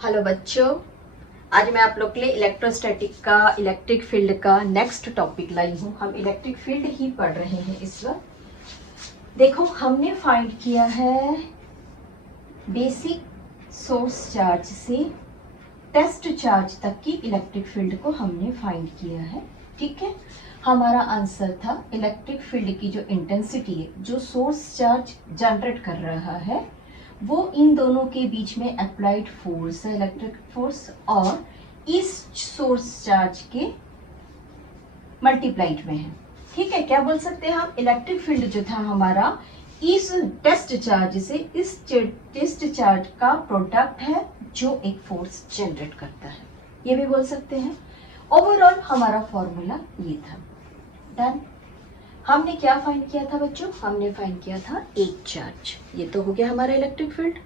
Hello बच्चों, आज मैं आप लोग के लिए इलेक्ट्रोस्टैटिक का इलेक्ट्रिक फील्ड का नेक्स्ट टॉपिक लाई हूँ। हम इलेक्ट्रिक फील्ड ही पढ़ रहे हैं इस वक्त। देखो, हमने फाइंड किया है बेसिक सोर्स चार्ज से टेस्ट चार्ज तक की इलेक्ट्रिक फील्ड को हमने फाइंड किया है। ठीक है, हमारा आंसर था इलेक्ट्रिक फील्ड की जो इंटेंसिटी है, जो सोर्स चार्ज जनरेट कर रहा है, वो इन दोनों के बीच में अप्लाइड फोर्स है, इलेक्ट्रिक फोर्स, और इस सोर्स चार्ज के मल्टीप्लाइड में है। ठीक है, क्या बोल सकते हैं हम, इलेक्ट्रिक फील्ड जो था हमारा इस टेस्ट चार्ज से इस टेस्ट चार्ज का प्रोडक्ट है जो एक फोर्स जनरेट करता है, ये भी बोल सकते हैं। ओवरऑल हमारा फॉर्मूला ये था। डन। हमने क्या फाइंड किया था बच्चों, हमने फाइंड किया था एक चार्ज। ये तो हो गया हमारा इलेक्ट्रिक फील्ड।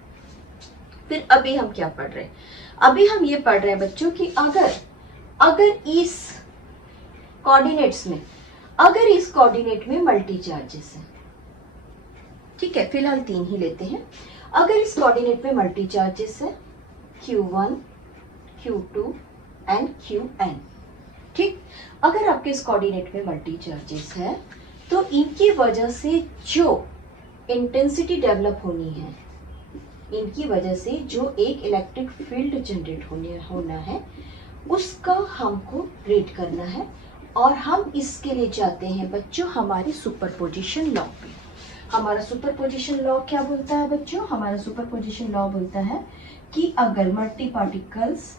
फिर अभी हम क्या पढ़ रहे हैं, अभी हम ये पढ़ रहे हैं बच्चों कि अगर इस कोऑर्डिनेट्स में इस कोऑर्डिनेट में मल्टी चार्जेस हैं, ठीक है, फिलहाल 3 ही लेते हैं। अगर इस कोऑर्डिनेट में मल्टी चार्जेस है Q1, Q2 एंड Qn, ठीक, अगर आपके इस कोऑर्डिनेट में मल्टी चार्जेस है तो इनकी वजह से जो इंटेंसिटी डेवलप होनी है, इनकी वजह से जो एक इलेक्ट्रिक फील्ड जनरेट होना है, उसका हमको रेट करना है। और हम इसके लिए जाते हैं बच्चों हमारे सुपरपोजिशन लॉ पे। हमारा सुपरपोजिशन लॉ क्या बोलता है बच्चों, हमारा सुपरपोजिशन लॉ बोलता है कि अगर मल्टी पार्टिकल्स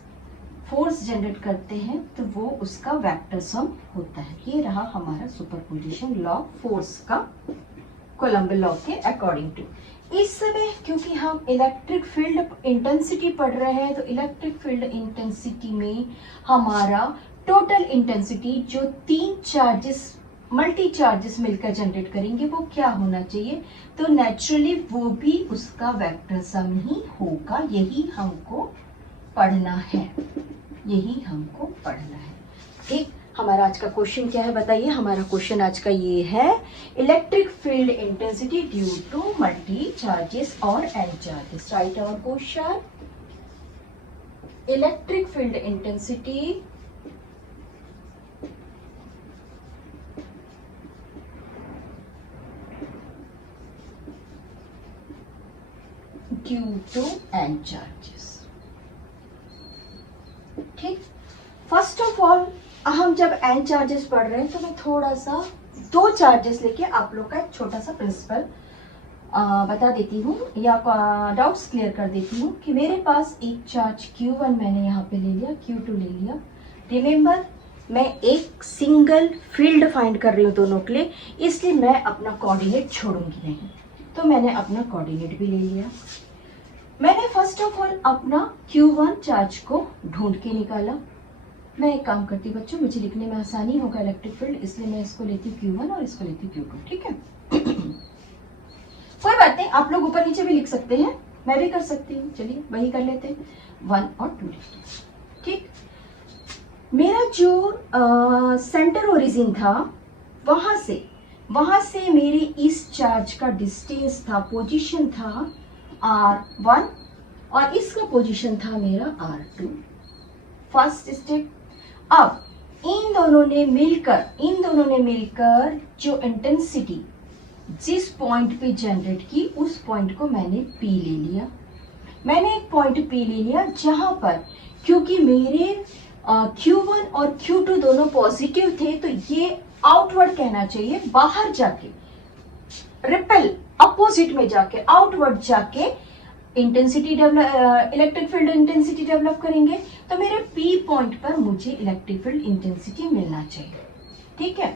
फोर्स जनरेट करते हैं तो वो उसका वेक्टर सम होता है। ये रहा हमारा सुपरपोजिशन लॉ फोर्स का, कोलम्ब लॉ के अकॉर्डिंग टू। इस समय क्योंकि हम इलेक्ट्रिक फील्ड इंटेंसिटी पढ़ रहे हैं, तो इलेक्ट्रिक फील्ड इंटेंसिटी में हमारा टोटल इंटेंसिटी जो 3 चार्जेस मल्टी चार्जेस मिलकर जनरेट करेंगे वो क्या होना चाहिए, तो नेचुरली वो भी उसका वेक्टर सम ही होगा। यही हमको पढ़ना है, यही हमको पढ़ना है। ठीक, हमारा आज का क्वेश्चन क्या है बताइए। हमारा क्वेश्चन आज का ये है, electric field intensity due to multi charges और N charges. Right our question, electric field intensity due to N charges. ठीक, फर्स्ट ऑफ ऑल हम जब एन चार्जेस पढ़ रहे हैं तो मैं थोड़ा सा 2 चार्जेस लेके आप लोग का एक छोटा सा प्रिंसिपल बता देती हूँ या डाउट्स क्लियर कर देती हूँ कि मेरे पास एक चार्ज Q1 मैंने यहाँ पे ले लिया, Q2 ले लिया। रिमेंबर, मैं एक सिंगल फील्ड फाइंड कर रही हूँ दोनों के लिए, इसलिए मैं अपना कोऑर्डिनेट छोड़ूंगी नहीं। तो मैंने अपना कोऑर्डिनेट भी ले लिया। मैंने फर्स्ट ऑफ ऑल अपना Q1 चार्ज को ढूंढ के निकाला। मैं एक काम करती हूँ बच्चों, मुझे लिखने में आसानी होगा इलेक्ट्रिक फील्ड, इसलिए मैं इसको लेती हूँ Q1 और इसको लेती हूँ Q2। ठीक है, कोई बात नहीं, आप लोग ऊपर नीचे भी लिख सकते हैं, मैं भी कर सकती हूँ। चलिए वही कर लेते हैं, 1 और 2 लिखते हैं। ठीक, मेरा जो सेंटर ओरिजिन था वहां से मेरे इस चार्ज का डिस्टेंस था, पोजीशन था R1 और इसका पोजीशन था मेरा R2। First step. अब इन दोनों ने मिलकर जो इंटेंसिटी जिस पॉइंट पे जनरेट की, उस पॉइंट को मैंने P ले लिया। मैंने एक पॉइंट P ले लिया जहां पर, क्योंकि मेरे Q1 और Q2 दोनों पॉजिटिव थे, तो ये आउटवर्ड कहना चाहिए, बाहर जाके रिपेल अपोजिट में जाके आउटवर्ड जाके intensity develop, electric field intensity develop करेंगे। तो मेरे P पॉइंट पर मुझे इलेक्ट्रिक फील्ड इंटेंसिटी मिलना चाहिए। ठीक है,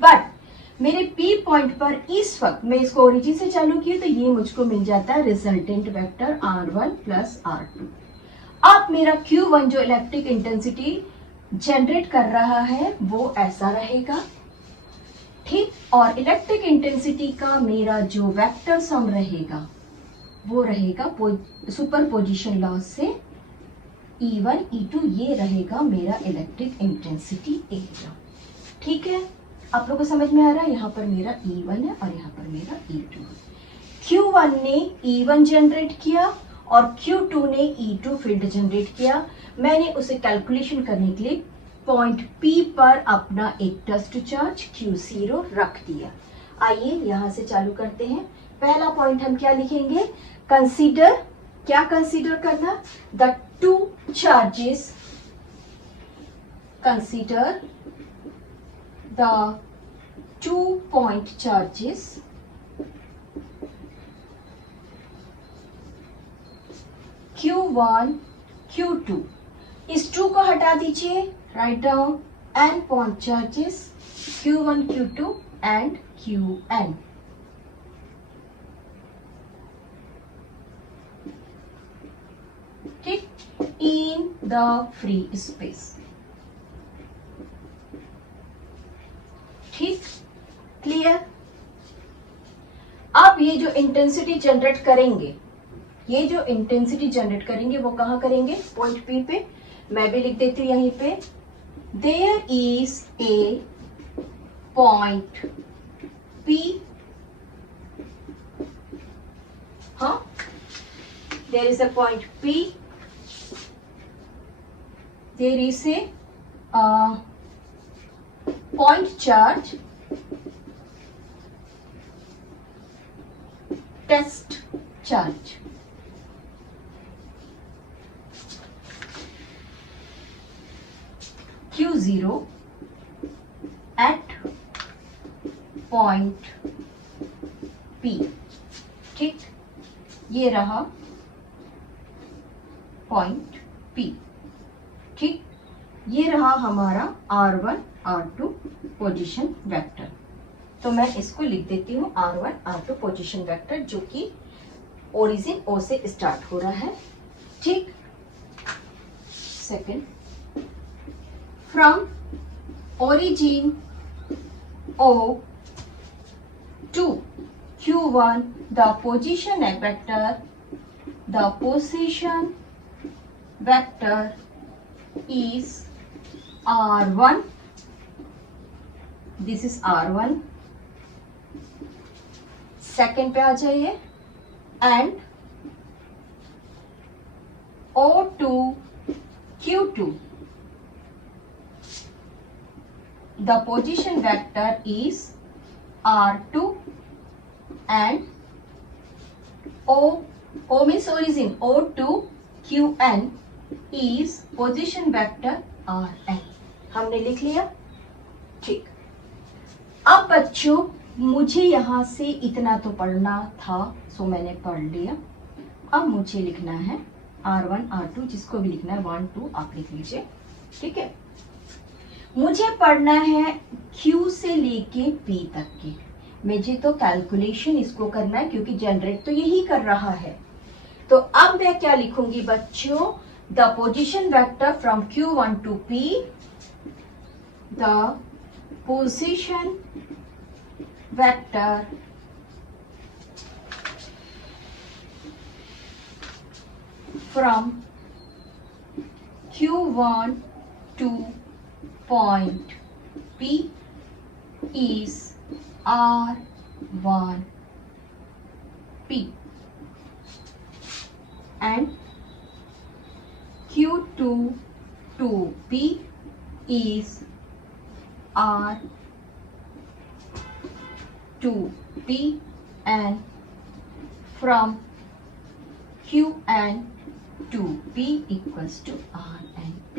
बट मेरे P पॉइंट पर इस वक्त मैं इसको ओरिजिन से चालू किया तो ये मुझको मिल जाता है resultant vector R1 plus R2। अब मेरा Q1 जो इलेक्ट्रिक इंटेंसिटी जनरेट कर रहा है वो ऐसा रहेगा। ठीक, और इलेक्ट्रिक इंटेंसिटी का मेरा जो वेक्टर सम रहेगा वो रहेगा सुपरपोजिशन लॉ से E1 E2, ये रहेगा मेरा इलेक्ट्रिक इंटेंसिटी एरिया। ठीक है, आप लोगों को समझ में आ रहा है। यहाँ पर मेरा E1 है और यहाँ पर मेरा E2 है। Q1 ने E1 जनरेट किया और Q2 ने E2 फील्ड जनरेट किया। मैंने उसे कैलकुलेशन करने के लिए पॉइंट P पर अपना एक टेस्ट चार्ज Q0 रख दिया। आइए यहां से चालू करते हैं। पहला पॉइंट हम क्या लिखेंगे, कंसीडर, क्या कंसीडर करना, the two charges, consider the 2 point charges Q1 Q2। इस 2 को हटा दीजिए, write down n point charges Q1 Q2 and Qn। ठीक, in the free space। ठीक, क्लियर। अब ये जो इंटेंसिटी जनरेट करेंगे, ये जो इंटेंसिटी जनरेट करेंगे वो कहां करेंगे, पॉइंट P पे। मैं भी लिख देती हूं यहीं पे, there is a point P, हाँ, there is a point P, there is a point charge, test charge। Q0 at point P। ठीक, ये रहा पॉइंट P। ठीक, ये रहा हमारा R1 R2 पोजीशन वेक्टर। तो मैं इसको लिख देती हूँ R1 R2 पोजीशन वेक्टर, जो कि ओरिजिन O से स्टार्ट हो रहा है। ठीक, second, from origin O to Q1 the position vector is R1, this is R1। Second पे आ जाइए, and O2 Q2 the position vector is R2 and O means origin, O2 Qn is position vector Rn। हमने लिख लिया। ठीक, अब बच्चों मुझे यहां से इतना तो पढ़ना था, सो मैंने पढ़ लिया। अब मुझे लिखना है R1 R2, जिसको भी लिखना है 1 2 आप लिख लीजिए। ठीक है, मुझे पढ़ना है Q से लेके P तक की। मुझे तो कैलकुलेशन इसको करना है, क्योंकि जनरेट तो यही कर रहा है। तो अब मैं क्या लिखूंगी बच्चों, the position vector from Q1 to P, the position vector from Q1 to point P is R1 P and Q2 to P is R2 P and from Qn to P equals to Rn P।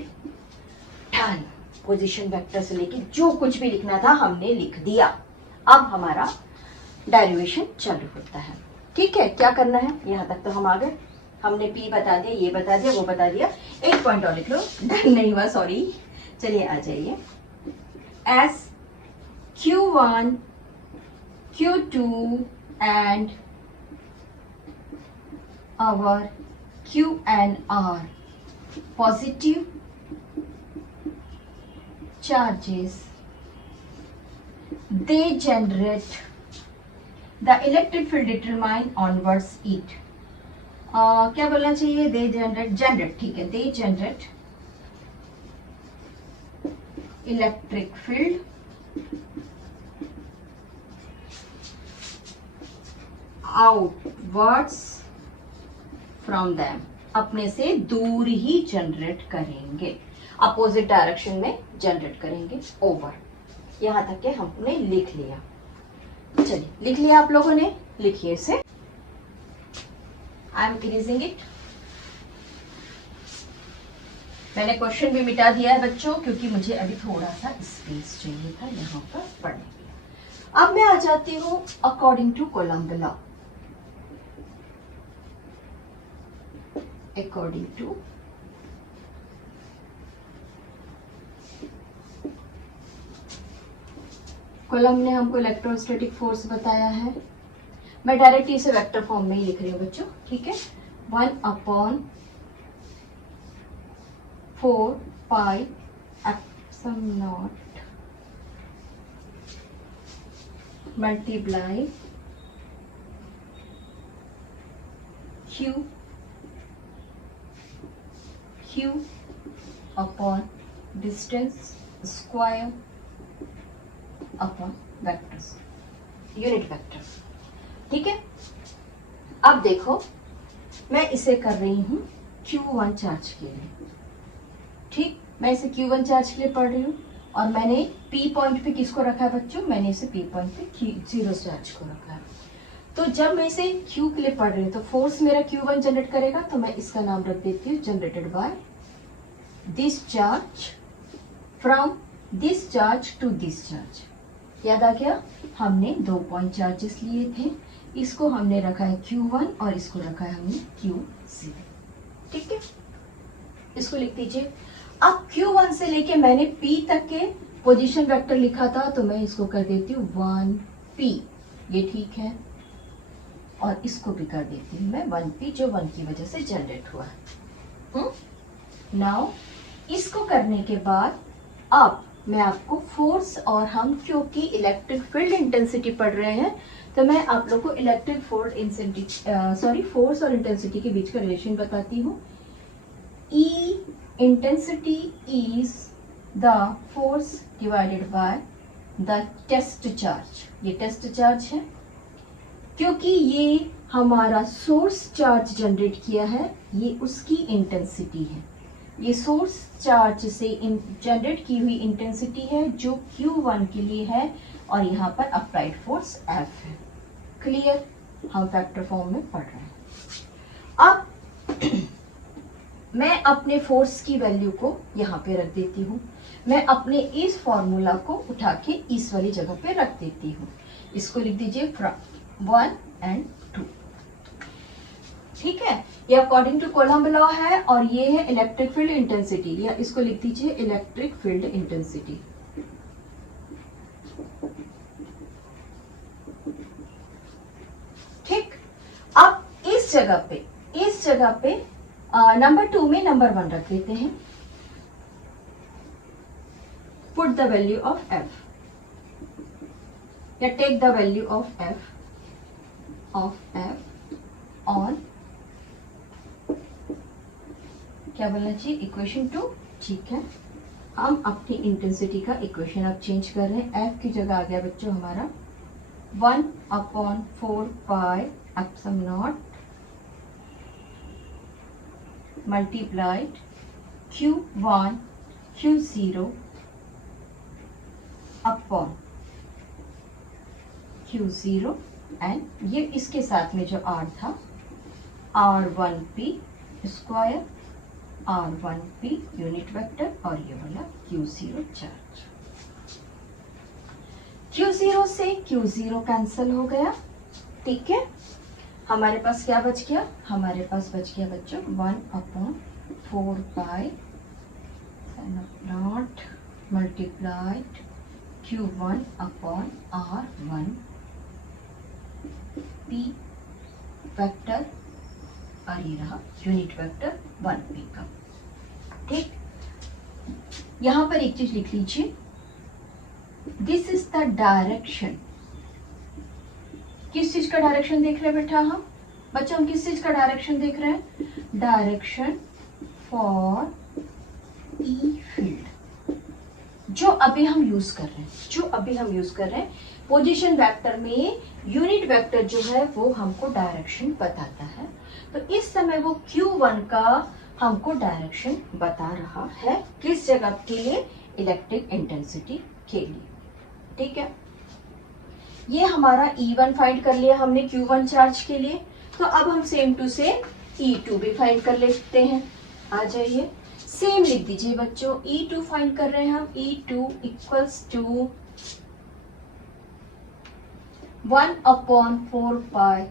Done. Position vector से लेके जो कुछ भी लिखना था हमने लिख दिया। अब हमारा डेरिवेशन चालू होता है। ठीक है, क्या करना है, यहाँ तक तो हम आ गए। हमने P बता दिया, ये बता दिया, वो बता दिया। एक पॉइंट और लिख लो, डन नहीं हुआ, सॉरी। चलिए आ जाइए, S Q1 Q2 and our Qn are positive charges, they generate the electric field determine onwards it। क्या बोलना चाहिए, they generate, ठीक है, they generate electric field outwards from them, अपने से दूर ही जनरेट करेंगे, अपोजिट डायरेक्शन में जनरेट करेंगे। ओवर, यहां तक के हमने लिख लिया। चलिए लिख लिया आप लोगों ने, लिखिए इसे। I am erasing it. मैंने क्वेश्चन भी मिटा दिया है बच्चों, क्योंकि मुझे अभी थोड़ा सा स्पेस चाहिए था यहाँ पर पढ़ने के लिए। अब मैं आ जाती हूँ according to Coulomb law. According to Coulomb ने हमको इलेक्ट्रोस्टैटिक फोर्स बताया है। मैं डायरेक्ट इसे वेक्टर फॉर्म में ही लिख रही हूँ बच्चों, ठीक है। 1/4 pi epsilon not multiply Q upon distance square upon vectors, unit vector, ठीक है। अब देखो मैं इसे कर रही हूं Q1 चार्ज के लिए, ठीक। मैं इसे Q1 चार्ज के लिए पढ़ रही हूँ और मैंने P पॉइंट पे किसको रखा है बच्चों, मैंने इसे P पॉइंट पे 0 चार्ज को रखा है। तो जब मैं इसे Q के लिए पढ़ रही हूँ तो फोर्स मेरा Q1 जनरेट करेगा, तो मैं इसका नाम रख देती हूँ generated by this charge from this charge to this charge. याद आ गया, हमने 2 पॉइंट चार्जेस लिए थे, इसको हमने रखा है Q1 और इसको रखा है हमने Q0, ठीक है। इसको लिख दीजिए। अब Q1 से लेके मैंने P तक के पोजीशन वेक्टर लिखा था, तो मैं इसको कर देती हूँ 1P, ये ठीक है। और इसको भी कर देती हूँ मैं 1P, जो 1 की वजह से जनरेट हुआ है। नाउ इसको करने के बाद अब मैं आपको फोर्स और हम क्योंकि इलेक्ट्रिक फील्ड इंटेंसिटी पढ़ रहे हैं, तो मैं आप लोग को इलेक्ट्रिक फोर्स और इंटेंसिटी के बीच का रिलेशन बताती हूँ। E intensity is the force divided by the test charge. ये टेस्ट चार्ज है, क्योंकि ये हमारा सोर्स चार्ज जनरेट किया है, ये उसकी इंटेंसिटी है। ये सोर्स चार्ज से जनरेट की हुई इंटेंसिटी है जो Q1 के लिए है, और यहाँ पर अप्लाइड फोर्स F है। क्लियर, हम फैक्टर फॉर्म में पढ़ रहे हैं। अब मैं अपने फोर्स की वैल्यू को यहाँ पे रख देती हूँ। मैं अपने इस फॉर्मूला को उठा के इस वाली जगह पे रख देती हूँ। इसको लिख दीजिए 1 and 2, ठीक है। ये अकॉर्डिंग टू कोलम्ब लॉ है और ये है इलेक्ट्रिक फील्ड इंटेंसिटी, या इसको लिख दीजिए इलेक्ट्रिक फील्ड इंटेंसिटी। ठीक, अब इस जगह पे नंबर 2 में नंबर 1 रख देते हैं। Put the value of F, या take the value of F on, क्या बोलना चाहिए, इक्वेशन 2, ठीक है। हम अपनी इंटेंसिटी का इक्वेशन अब चेंज कर रहे हैं। F की जगह आ गया बच्चों हमारा 1/4 pi epsilon not multiplied Q1 Q0 upon Q0, and ये इसके साथ में जो R था R1P square, R1P unit vector, और ये वाला Q0 चार्ज। Q0 से Q0 कैंसिल हो गया, ठीक है। हमारे पास क्या बच गया, हमारे पास बच गया बच्चों 1/4 pi not multiplied Q1 upon R1P vector, और ये रहा यूनिट वेक्टर 1P का, ठीक। यहां पर एक चीज लिख लीजिए, दिस इज द डायरेक्शन। किस चीज का डायरेक्शन देख रहे हैं बेटा हम बच्चों, हम किस चीज का डायरेक्शन देख रहे हैं, डायरेक्शन फॉर ई फील्ड, जो अभी हम यूज कर रहे हैं, पोजीशन वेक्टर में यूनिट वेक्टर जो है वो हमको डायरेक्शन बताता है, तो इस समय वो Q1 का हमको डायरेक्शन बता रहा है। किस जगह के लिए? इलेक्ट्रिक इंटेंसिटी के लिए। ठीक है, ये हमारा E1 फाइंड कर लिया हमने Q1 चार्ज के लिए। तो अब हम सेम टू सेम E2 भी फाइंड कर लेते हैं। आ जाइए, सेम लिख दीजिए बच्चों, E2 फाइंड कर रहे हैं हम। E2 equals to 1/4 pi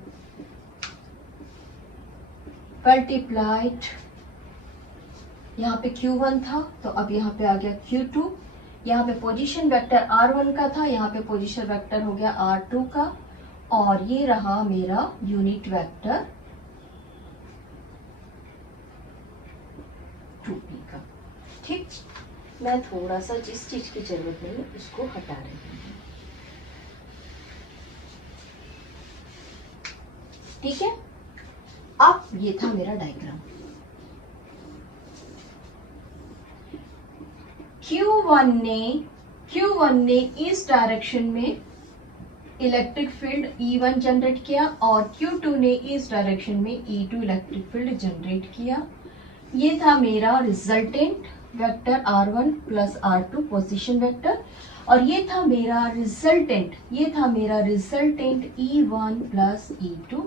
multiplied, यहाँ पे Q1 था तो अब यहाँ पे आ गया Q2, यहाँ पे पोजीशन वेक्टर R1 का था, यहाँ पे पोजीशन वेक्टर हो गया R2 का, और ये रहा मेरा यूनिट वेक्टर 2p का। ठीक, मैं थोड़ा सा जिस चीज की जरूरत नहीं है उसको हटा रही हूँ। ठीक है, अब ये था मेरा डायग्राम। Q1 ने इस डायरेक्शन में इलेक्ट्रिक फील्ड E1 जनरेट किया और Q2 ने इस डायरेक्शन में E2 इलेक्ट्रिक फील्ड जनरेट किया। ये था मेरा resultant vector R1 plus R2 position vector, और ये था मेरा resultant E1 plus E2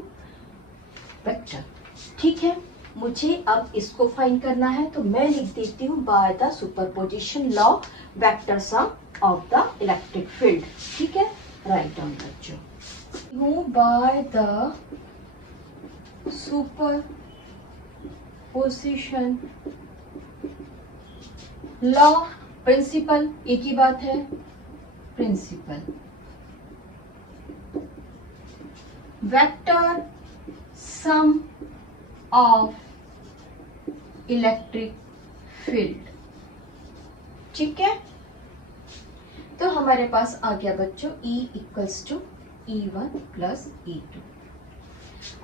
vector. ठीक है, मुझे अब इसको फाइंड करना है, तो मैं लिख देती हूँ by the superposition law vector sum of the electric field. ठीक है, राइट डाउन बच्चों, by the superposition law, principle एक ही बात है, principle vector sum of electric field. ठीक है, तो हमारे पास आ गया बच्चों E equals to E1 plus E2।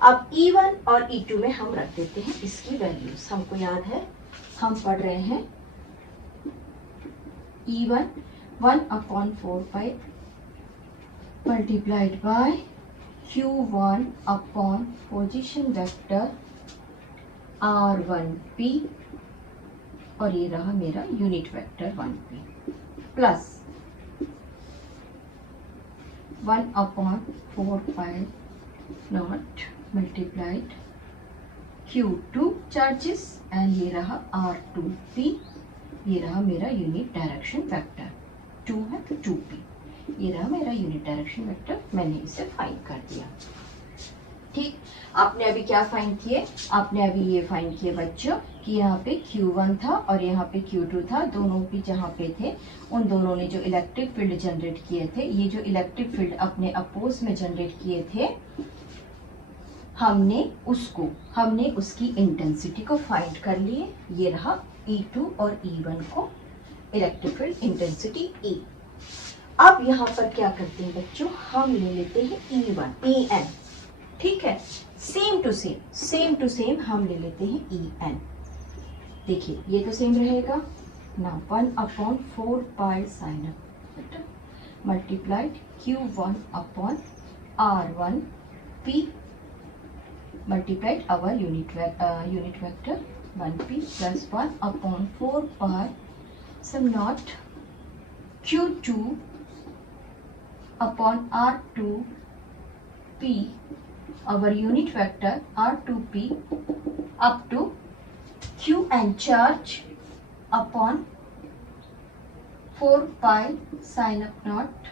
अब E1 और E2 में हम रख देते हैं इसकी वैल्यूज। हमको याद है, हम पढ़ रहे हैं E1 1/4 pi multiplied by Q1 upon position vector R1p, और ये रहा मेरा unit vector 1p, plus 1/4 pi not multiplied Q2 charges, and ये रहा R2p, ये रहा मेरा यूनिट डायरेक्शन वेक्टर 2 है तो 2p, ये रहा मेरा यूनिट डायरेक्शन वेक्टर। मैंने इसे फाइंड कर दिया। ठीक, आपने अभी क्या फाइंड किए? आपने अभी ये फाइंड किए बच्चों कि यहाँ पे Q1 था और यहाँ पे Q2 था, दोनों भी जहाँ पे थे उन दोनों ने जो इलेक्ट्रिक फील्ड जनरेट किए थे, ये जो इलेक्ट्रिक फील्ड अपने अपोज में जनरेट किए थे, हमने उसकी इंटेंसिटी को फाइंड कर लिए। ये रहा E2 और E1 को इलेक्ट्रिक फील्ड इंटेंसिटी E। अब यहाँ पर क्या करते हैं बच्चों, हम ले लेते हैं E1 En। ठीक है, सेम टू सेम हम ले लेते हैं En। देखिए ये तो सेम रहेगा ना, 1/4 pi sine multiplied Q1 upon R1p multiplied our unit vector 1p plus 1/4 pi sum naught Q2 upon R2p, our unit vector R2p up to Q and charge upon 4 pi sin of naught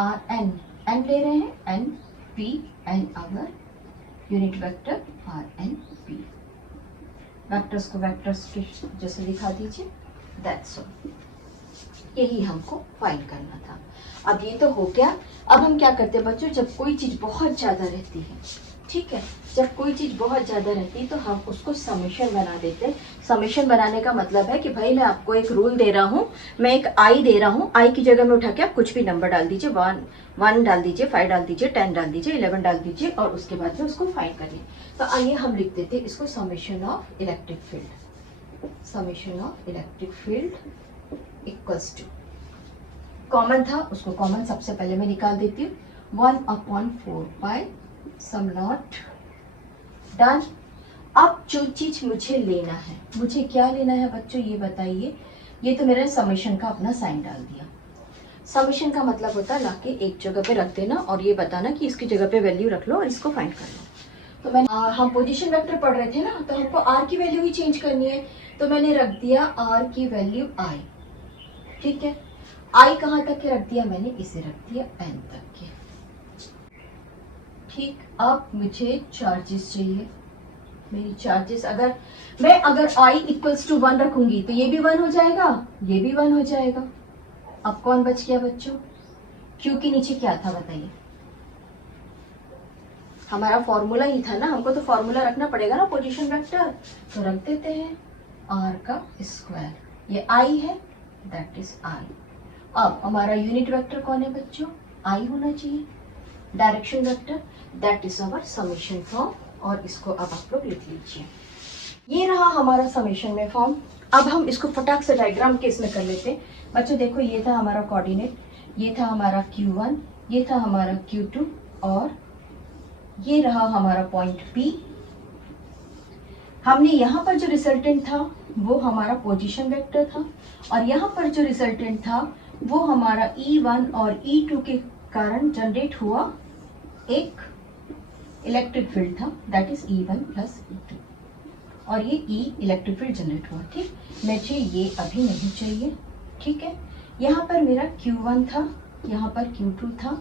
Rn, n ले रहे हैं np and our unit vector Rnp। Vectors को vectors के जैसे दिखा दीजिए, that's all. यही हमको फाइंड करना था। अब ये तो हो गया। अब हम क्या करते हैं बच्चों, जब कोई चीज बहुत ज्यादा रहती है, ठीक है, जब कोई चीज बहुत ज्यादा रहती है तो हम उसको समेशन बना देते हैं। समेशन बनाने का मतलब है कि भाई मैं आपको एक रूल दे रहा हूँ, मैं एक आई दे रहा हूँ, आई की जगह में उठा के आप कुछ भी नंबर डाल दीजिए, 1 डाल दीजिए, 5 डाल दीजिए, 10 डाल दीजिए, 11 डाल दीजिए, और उसके बाद में उसको फाइंड करिए। तो आइए हम लिख देते हैं इसको summation of electric field. Summation of electric field equals to common था उसको कॉमन सबसे पहले मैं निकाल देती हूँ, 1/4 पाई सम नॉट डन। अब जो चीज मुझे लेना है, मुझे क्या लेना है बच्चों ये बताइए। ये तो मेरा समेशन का अपना साइन डाल दिया। समेशन का मतलब होता है लाके एक जगह पे रख देना और ये बताना कि इसकी जगह पे वैल्यू रख लो और इसको फाइंड कर लो। तो मैंने हम पोजीशन वेक्टर पढ़ रहे थे ना, तो हमको आर की वैल्यू ही चेंज करनी है, तो मैंने रख दिया आर की वैल्यू आई। ठीक है, आई कहाँ तक के रख दिया मैंने, इसे रख दिया एन तक के। ठीक, अब मुझे चार्जेस चाहिए। मेरी चार्जेस अगर i इक्वल्स टू 1 रखूंगी तो ये भी 1 हो जाएगा, ये भी 1 हो जाएगा। अब कौन बच गया बच्चों, Q के नीचे क्या था बताइए। हमारा फॉर्मूला ही था ना, हमको तो फॉर्मूला रखना पड़ेगा ना पोजीशन वेक्टर, तो रख देते हैं r का स्क्वायर, ये i है, दैट इज i। अब हमारा यूनिट वेक्टर कौन है बच्चों, i होना चाहिए। Direction vector that is our summation form, और इसको अब आप लोग लिख लीजिए। ये रहा हमारा समेशन में फॉर्म। अब हम इसको फटाक से डायग्राम के इसमें कर लेते हैं बच्चों। देखो ये था हमारा कोऑर्डिनेट, ये था हमारा Q1, ये था हमारा Q2 और ये रहा हमारा पॉइंट P। हमने यहाँ पर जो रिजल्टेंट था वो हमारा पोजीशन वेक्टर था, और यहाँ पर जो रिजल्टेंट था वो हमारा E1 और E2 के कारण जनरेट हुआ एक इलेक्ट्रिक फील्ड था, that is E1 plus E2, और ये E इलेक्ट्रिक फील्ड जनरेट हुआ। ठीक, मुझे ये अभी नहीं चाहिए। ठीक है, यहाँ पर मेरा Q1 था, यहाँ पर Q2 था,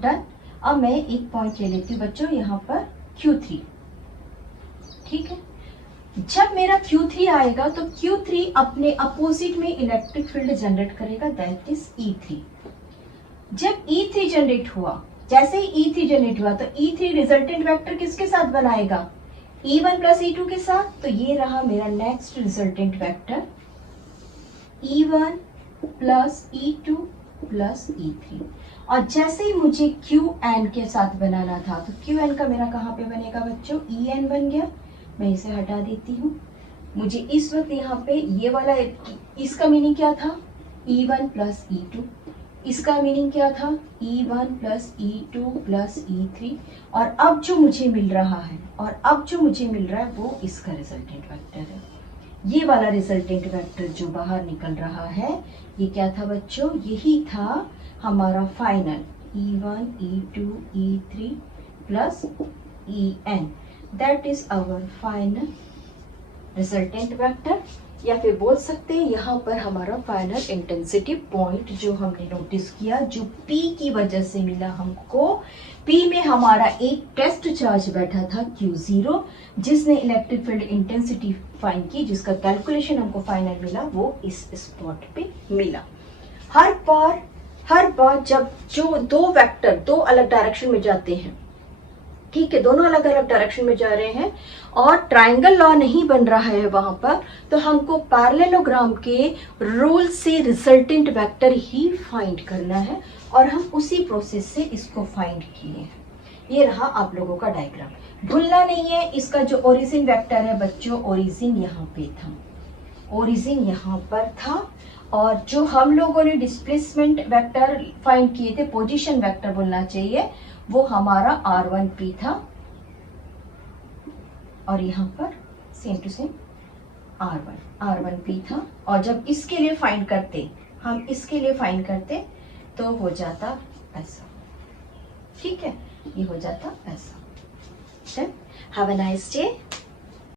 डन। अब मैं एक पॉइंट ले लेती हूँ बच्चों, यहाँ पर Q3। ठीक है, जब मेरा Q3 आएगा तो Q3 अपने अपोजिट में इलेक्ट्रिक फील्ड जनरेट करेगा, दैट इज E3। जब E3 जनरेट हुआ, जैसे ही E3 जनरेट हुआ तो E3 रिजल्टेंट वेक्टर किसके साथ बनाएगा, E1 प्लस E2 के साथ। तो ये रहा मेरा next resultant vector, E1 plus E2 plus E3। और जैसे ही मुझे QN के साथ बनाना था तो QN का मेरा कहाँ पे बनेगा बच्चों, EN बन गया। मैं इसे हटा देती हूँ। मुझे इस वक्त यहाँ पे ये वाला, इसका मीनिंग क्या था, E1 प्लस E2, इसका मीनिंग क्या था, E1 plus E2 plus E3। और अब जो मुझे मिल रहा है, वो इसका रिजल्टेंट वेक्टर है। ये वाला रिजल्टेंट वेक्टर जो बाहर निकल रहा है, ये क्या था बच्चों, यही था हमारा final E1 E2 E3 plus EN, that is our final resultant vector, या फिर बोल सकते हैं यहाँ पर हमारा फाइनल इंटेंसिटी पॉइंट जो हमने नोटिस किया, जो P की वजह से मिला हमको। P में हमारा एक टेस्ट चार्ज बैठा था Q0, जिसने इलेक्ट्रिक फील्ड इंटेंसिटी फाइंड की, जिसका कैलकुलेशन हमको फाइनल मिला, वो इस स्पॉट पे मिला। हर बार जब जो दो वेक्टर दो अलग डायरेक्शन में जाते हैं, ठीक है, दोनों अलग अलग डायरेक्शन में जा रहे हैं और ट्रायंगल लॉ नहीं बन रहा है वहां पर, तो हमको पैरेललोग्राम के रूल से रिजल्टेंट वेक्टर ही फाइंड करना है, और हम उसी प्रोसेस से इसको फाइंड किए हैं। ये रहा आप लोगों का डायग्राम, भूलना नहीं है। इसका जो ओरिजिन वेक्टर है बच्चों, ओरिजिन यहाँ पे था, ओरिजिन यहाँ पर था, और जो हम लोगों ने डिस्प्लेसमेंट वेक्टर फाइंड किए थे, पोजीशन वेक्टर बोलना चाहिए, वो हमारा R1P था, और यहाँ पर सेम टू सेम R1P था। और जब इसके लिए फाइंड करते, हम इसके लिए फाइंड करते, तो हो जाता ऐसा। ठीक है, ये हो जाता ऐसा। Have a nice day.